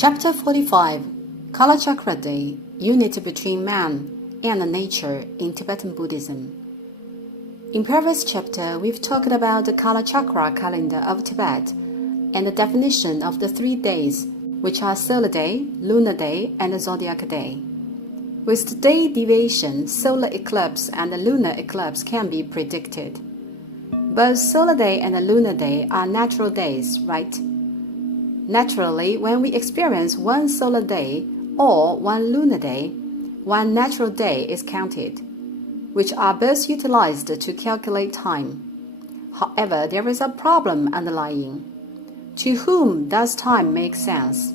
Chapter 45 Kala Chakra Day, Unity between Man and Nature in Tibetan Buddhism. In previous chapter, we've talked about the Kala Chakra calendar of Tibet and the definition of the 3 days, which are solar day, lunar day, and zodiac day. With the day deviation, solar eclipse and lunar eclipse can be predicted. Both solar day and lunar day are natural days, right? Naturally, when we experience one solar day or one lunar day, one natural day is counted, which are both utilized to calculate time. However, there is a problem underlying. To whom does time make sense?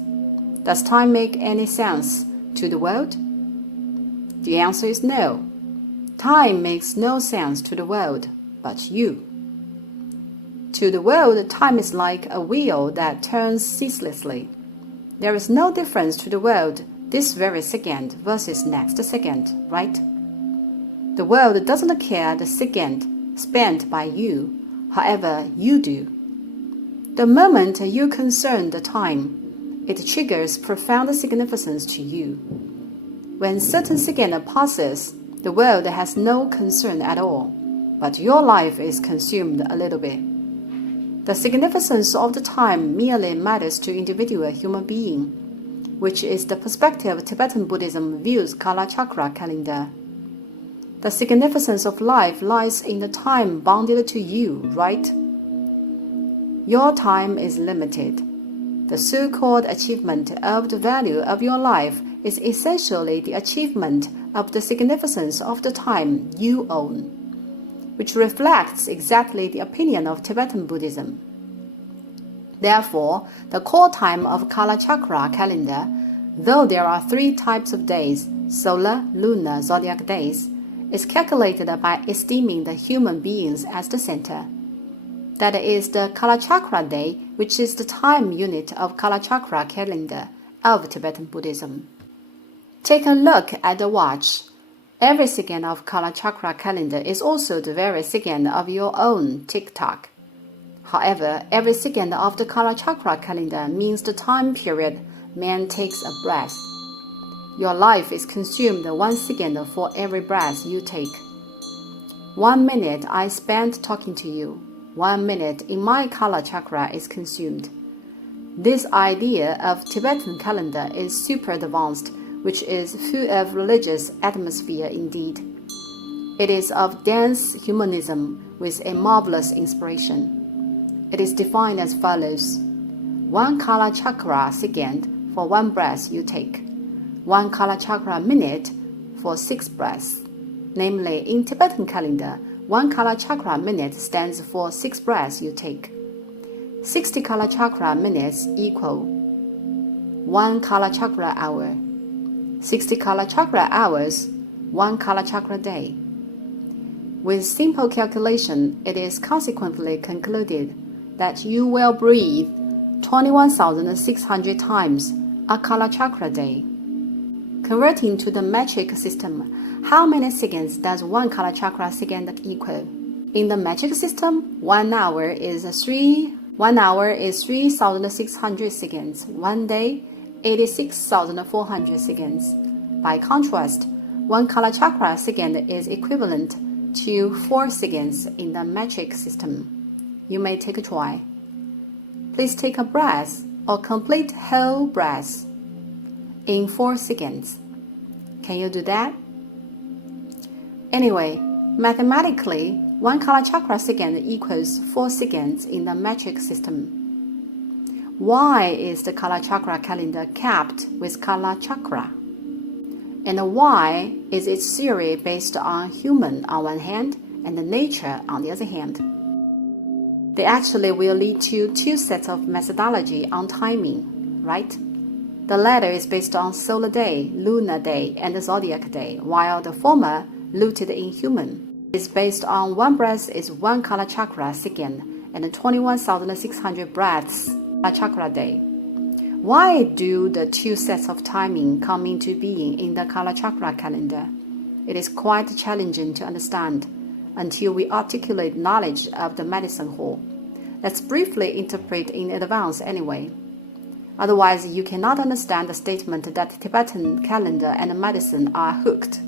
Does time make any sense to the world? The answer is no. Time makes no sense to the world, but you. To the world, time is like a wheel that turns ceaselessly. There is no difference to the world this very second versus next second, right? The world doesn't care the second spent by you, however you do. The moment you concern the time, it triggers profound significance to you. When certain second passes, the world has no concern at all, but your life is consumed a little bit. The significance of the time merely matters to individual human being, which is the perspective Tibetan Buddhism views Kala Chakra calendar. The significance of life lies in the time bounded to you, right? Your time is limited. The so-called achievement of the value of your life is essentially the achievement of the significance of the time you own, which reflects exactly the opinion of Tibetan Buddhism. Therefore, the core time of Kala Chakra calendar, though there are 3 types of days, solar, lunar, zodiac days, is calculated by esteeming the human beings as the center. That is the Kala Chakra day, which is the time unit of Kala Chakra calendar of Tibetan Buddhism. Take a look at the watch. Every second of Kala Chakra calendar is also the very second of your own tick-tock. However, every second of the Kala Chakra calendar means the time period man takes a breath. Your life is consumed 1 second for every breath you take. 1 minute I spent talking to you, 1 minute in my Kala Chakra is consumed. This idea of Tibetan calendar is super advanced, which is full of religious atmosphere indeed. It is of dense humanism with a marvelous inspiration. It is defined as follows: 1 Kala Chakra second for 1 breath you take, 1 Kala Chakra minute for 6 breaths. Namely, in Tibetan calendar, 1 Kala Chakra minute stands for 6 breaths you take. 60 Kala Chakra minutes equal 1 Kala Chakra hour. 60 Kala Chakra hours, 1 Kala Chakra day. With simple calculation, it is consequently concluded that you will breathe 21,600 times a Kala Chakra day. Converting to the metric system, how many seconds does 1 Kala Chakra second equal? In the metric system, 1 hour is 3,600 seconds. 1 day, 86,400 seconds. By contrast, 1 Kala Chakra second is equivalent to 4 seconds in the metric system. You may take a try. Please take a breath or complete whole breath in 4 seconds. Can you do that? Anyway, mathematically, 1 Kala Chakra second equals 4 seconds in the metric system. Why is the Kala Chakra calendar capped with Kala Chakra? And why is its theory based on human on one hand and nature on the other hand? They actually will lead to 2 sets of methodology on timing, right? The latter is based on solar day, lunar day, and zodiac day, while the former, rooted in human, is based on 1 breath is 1 Kala Chakra second and 21,600 breaths Kala Chakra day. Why do the 2 sets of timing come into being in the Kala Chakra calendar? It is quite challenging to understand until we articulate knowledge of the medicine hall. Let's briefly interpret in advance anyway. Otherwise, you cannot understand the statement that Tibetan calendar and medicine are hooked,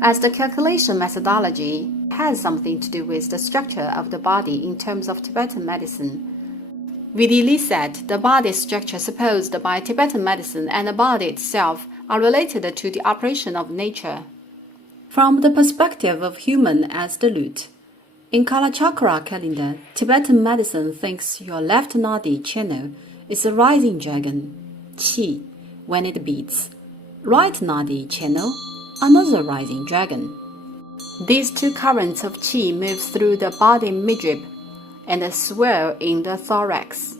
as the calculation methodology has something to do with the structure of the body in terms of Tibetan medicine. Vidili said the body structure supposed by Tibetan medicine and the body itself are related to the operation of nature. From the perspective of human as the lute, in Kalachakra calendar, Tibetan medicine thinks your left nadi channel is a rising dragon, qi, when it beats. Right nadi channel, another rising dragon. These two currents of qi move through the body midrib and swell in the thorax.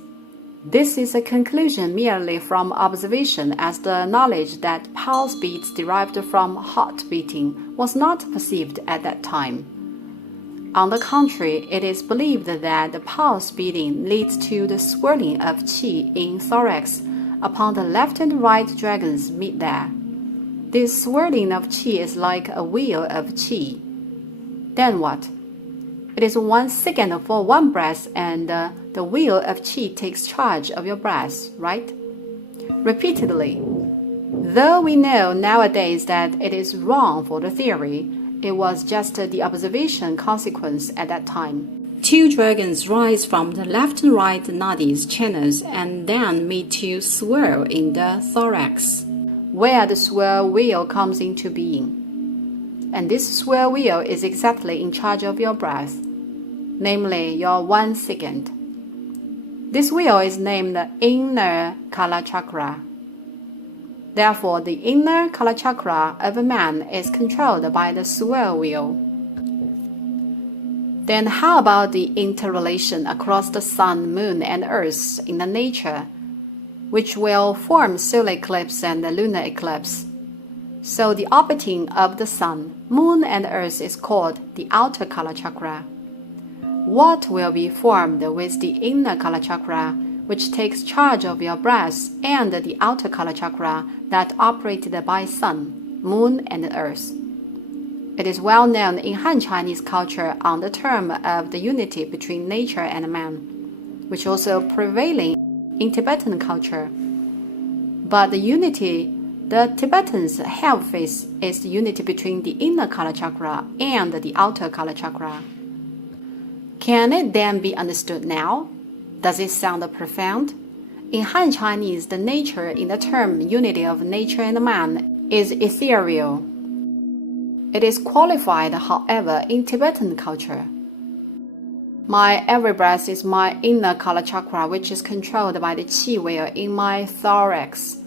This is a conclusion merely from observation, as the knowledge that pulse beats derived from heart beating was not perceived at that time. On the contrary, it is believed that the pulse beating leads to the swirling of qi in thorax upon the left and right dragons meet there. This swirling of qi is like a wheel of qi. Then what? It is 1 second for one breath, and the wheel of qi takes charge of your breath, right? Repeatedly. Though we know nowadays that it is wrong for the theory, it was just the observation consequence at that time. Two dragons rise from the left and right nadis channels and then meet to swirl in the thorax, where the swirl wheel comes into being. And this swirl wheel is exactly in charge of your breath, namely your 1 second. This wheel is named the inner Kala chakra. Therefore, the inner Kala chakra of a man is controlled by the swirl wheel. Then how about the interrelation across the sun, moon, and earth in the nature, which will form solar eclipse and the lunar eclipse? So the orbiting of the sun, moon, and earth is called the outer Kala chakra. What will be formed with the inner Kala chakra, which takes charge of your breath, and the outer Kala chakra that operated by sun, moon, and earth? It is well known in Han Chinese culture on the term of the unity between nature and man, which also prevailing in Tibetan culture. But the Tibetans have faced is the unity between the inner Kala chakra and the outer Kala chakra. Can it then be understood now? Does it sound profound? In Han Chinese, the nature in the term unity of nature and man is ethereal. It is qualified, however, in Tibetan culture. My every breath is my inner Kala chakra, which is controlled by the qi wheel in my thorax.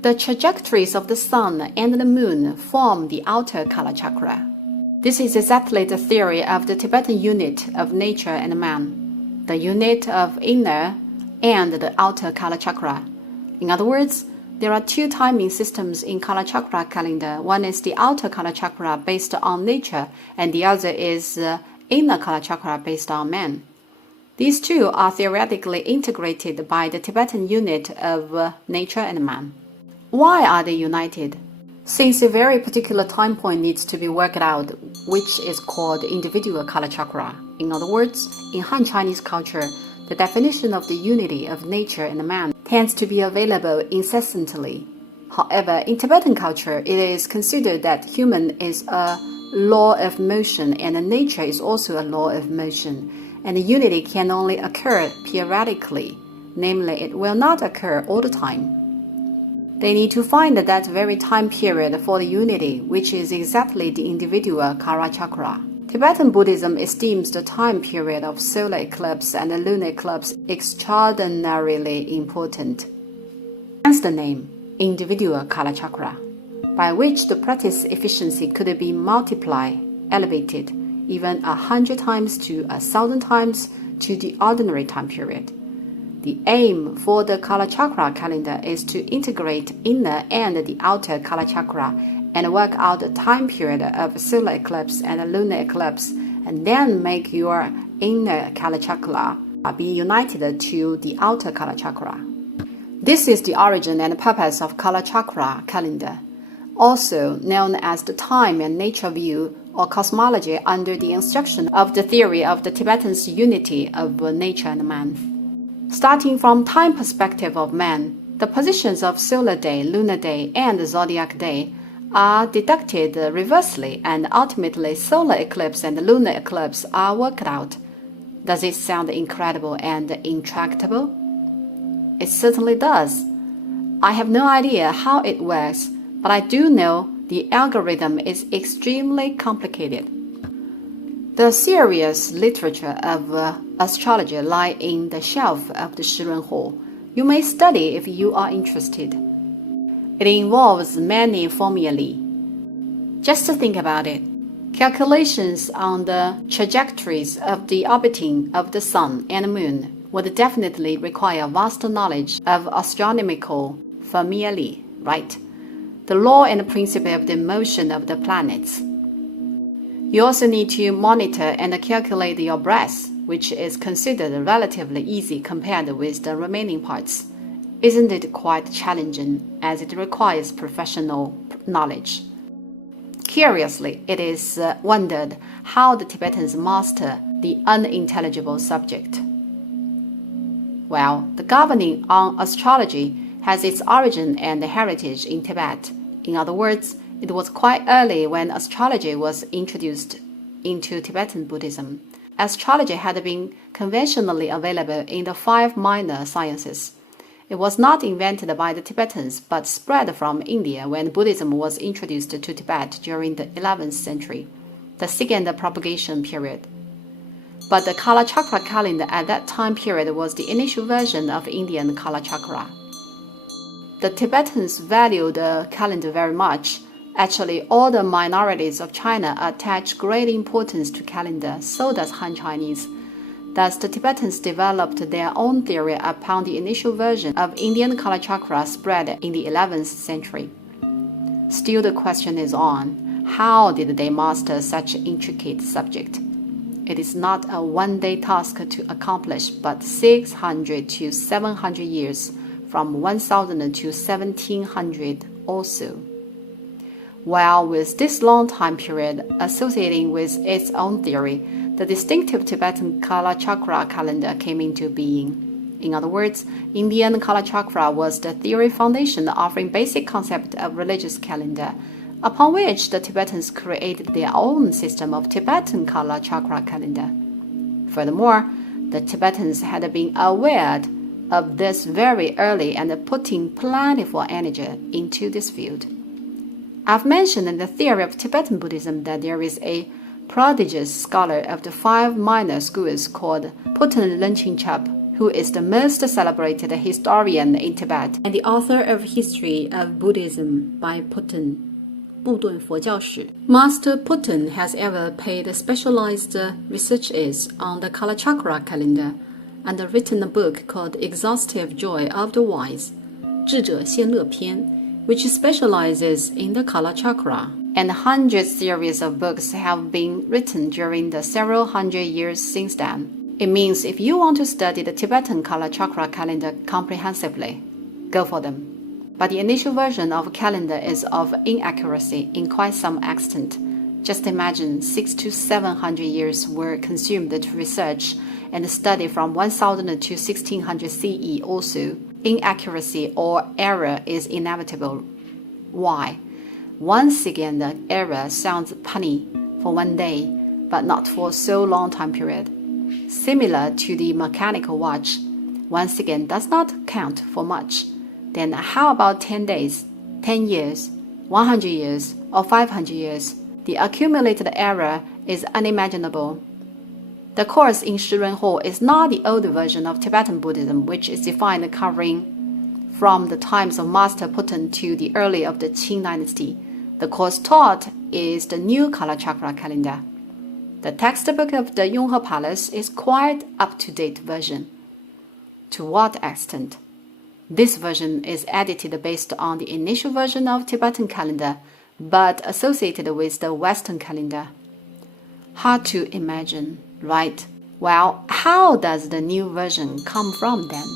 The trajectories of the sun and the moon form the outer Kala chakra. This is exactly the theory of the Tibetan unit of nature and man, the unit of inner and the outer Kala chakra. In other words, there are two timing systems in Kala chakra calendar. One is the outer Kala chakra based on nature, and the other is inner Kala chakra based on man. These two are theoretically integrated by the Tibetan unit of nature and man. Why are they united? Since a very particular time point needs to be worked out, which is called individual Kala chakra. In other words, in Han Chinese culture, the definition of the unity of nature and man tends to be available incessantly. However, in Tibetan culture, it is considered that human is a law of motion and nature is also a law of motion, and the unity can only occur periodically, namely it will not occur all the time. They need to find that very time period for the unity, which is exactly the individual Kala chakra. Tibetan Buddhism esteems the time period of solar eclipse and lunar eclipse extraordinarily important. Hence the name, individual Kala chakra, by which the practice efficiency could be multiplied, elevated, even 100 times to 1,000 times to the ordinary time period. The aim for the Kala chakra calendar is to integrate inner and the outer Kala chakra and work out the time period of solar eclipse and lunar eclipse, and then make your inner Kala chakra be united to the outer Kala chakra. This is the origin and purpose of Kala chakra calendar, also known as the time and nature view or cosmology under the instruction of the theory of the Tibetans' unity of nature and man. Starting from time perspective of man, The positions of solar day, lunar day, and zodiac day are deducted reversely, and ultimately solar eclipse and lunar eclipse are worked out. Does it sound incredible and intractable? It certainly does. I have no idea how it works, but I do know the algorithm is extremely complicated. The serious literature of astrology lies in the shelf of the Shirunhe. You may study if you are interested. It involves many formulae. Just to think about it, calculations on the trajectories of the orbiting of the Sun and Moon would definitely require vast knowledge of astronomical formulae, right? The law and principle of the motion of the planets. You also need to monitor and calculate your breath, which is considered relatively easy compared with the remaining parts. Isn't it quite challenging, as it requires professional knowledge? Curiously, it is wondered how the Tibetans master the unintelligible subject. Well, the governing on astrology has its origin and heritage in Tibet. In other words, it was quite early when astrology was introduced into Tibetan Buddhism. Astrology had been conventionally available in the 5 minor sciences. It was not invented by the Tibetans, but spread from India when Buddhism was introduced to Tibet during the 11th century, the second propagation period. But the Kala Chakra calendar at that time period was the initial version of Indian Kala Chakra. The Tibetans valued the calendar very much. Actually, all the minorities of China attach great importance to calendar, so does Han Chinese. Thus, the Tibetans developed their own theory upon the initial version of Indian Kala Chakra spread in the 11th century. Still, the question is on, how did they master such an intricate subject? It is not a one-day task to accomplish, but 600 to 700 years, from 1000 to 1700 or so. While with this long time period associating with its own theory, the distinctive Tibetan Kala Chakra calendar came into being. In other words, Indian Kala Chakra was the theory foundation offering basic concept of religious calendar, upon which the Tibetans created their own system of Tibetan Kala Chakra calendar. Furthermore, the Tibetans had been aware of this very early and putting plentiful energy into this field. I've mentioned in the theory of Tibetan Buddhism that there is a prodigious scholar of the 5 minor schools called Putten Rinpoche, who is the most celebrated historian in Tibet and the author of History of Buddhism by Putten. Master Putten has ever paid specialized researches on the Kala Chakra calendar and written a book called Exhaustive Joy of the Wise, 智者先乐篇, which specializes in the Kala Chakra, and hundreds series of books have been written during the several hundred years since then. It means if you want to study the Tibetan Kala Chakra calendar comprehensively, go for them. But the initial version of calendar is of inaccuracy in quite some extent. Just imagine 600 to 700 years were consumed to research and study from 1000 to 1600 CE also. Inaccuracy or error is inevitable. Why? Once again, the error sounds punny for one day, but not for so long time period. Similar to the mechanical watch, once again does not count for much. Then how about 10 days, 10 years, 100 years, or 500 years? The accumulated error is unimaginable. The course in Shirunhe is not the old version of Tibetan Buddhism, which is defined covering from the times of Master Putten to the early of the Qing dynasty. The course taught is the new Kala Chakra calendar. The textbook of the Yonghe Palace is quite up-to-date version. To what extent? This version is edited based on the initial version of Tibetan calendar, but associated with the Western calendar. Hard to imagine, right? Well, how does the new version come from then?